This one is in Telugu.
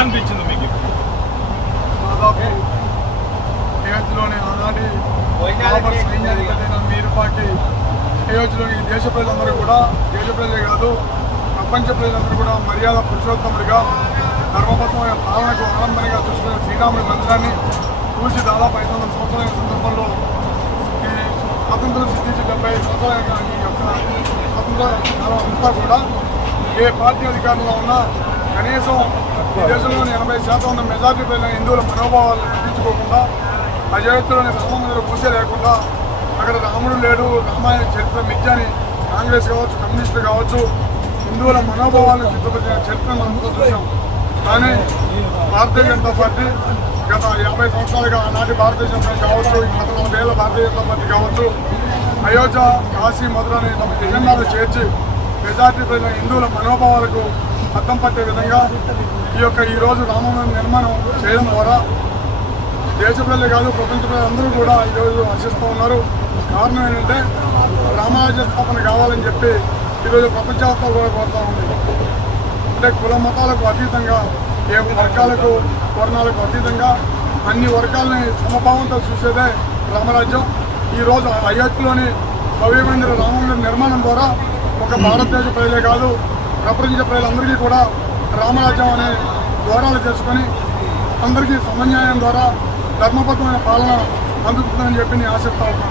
ఎలా అనిపించింది మీకు? దాదాపు అయోధ్యలోని ఆనాటి సైన్యాధిపతి మీరుపాటి అయోధ్యలోని దేశ ప్రజలందరూ కూడా, దేశ ప్రజలే కాదు ప్రపంచ ప్రజలందరూ కూడా మర్యాద పురుషోత్తముడిగా ధర్మబద్ధమైన పాలనకు ఆలంబనగా చూసుకునే శ్రీరాముడి మందిరాన్ని కూల్చి దాదాపు 500 సంవత్సరాల సందర్భంలో ఈ స్వాతంత్రం సిద్ధించి 70 సంవత్సరాల ఈ యొక్క స్వాతంత్ర కాలం అంతా కూడా ఏ పార్టీ అధికారంలో ఉన్నా కనీసం ఈ దేశంలోని 80% ఉన్న మెజార్టీ ప్రజల హిందువుల మనోభావాలను పట్టించుకోకుండా అయోధ్యలోని రామ మందిరం పూజ లేకుండా అక్కడ రాముడు లేడు, రామాయణ చరిత్ర మిథ్యని కాంగ్రెస్ కావచ్చు, కమ్యూనిస్టులు కావచ్చు హిందువుల మనోభావాలను చిత్రపరిచిన చరిత్ర మనం చూసాం. కానీ భారతీయ జనతా పార్టీ గత 50 సంవత్సరాలుగా ఆనాటి భారతీయ జనతా కావచ్చు, గత 40 ఏళ్ళ భారతీయ జనతా పార్టీ కావచ్చు అయోధ్య, కాశీ, మధురని తమ ఎజెండాలో చేర్చి మెజార్టీ ప్రజల హిందువుల మనోభావాలకు అద్దం పట్టే విధంగా ఈరోజు రామమందిర నిర్మాణం చేయడం ద్వారా దేశ ప్రజలే కాదు ప్రపంచ ప్రజలందరూ కూడా ఈరోజు హర్షిస్తూ ఉన్నారు. కారణం ఏంటంటే రామరాజ్య స్థాపన కావాలని చెప్పి ఈరోజు ప్రపంచవ్యాప్తంగా కూడా కోరుతూ ఉంది. అంటే కుల మతాలకు అతీతంగా, ఏ వర్గాలకు వర్ణాలకు అతీతంగా అన్ని వర్గాలని సమభావంతో చూసేదే రామరాజ్యం. ఈరోజు అయోధ్యలోని భవ్యమైన రామమందిర నిర్మాణం ద్వారా ఒక భారతదేశ ప్రజలే కాదు ప్రపంచ ప్రజలందరికీ కూడా రామరాజ్యం అనే ద్వారాలు తెలుసుకొని అందరికీ సమన్యాయం ద్వారా ధర్మబద్ధమైన పాలన అందుతుందని చెప్పి నేను ఆశిస్తా ఉన్నాను.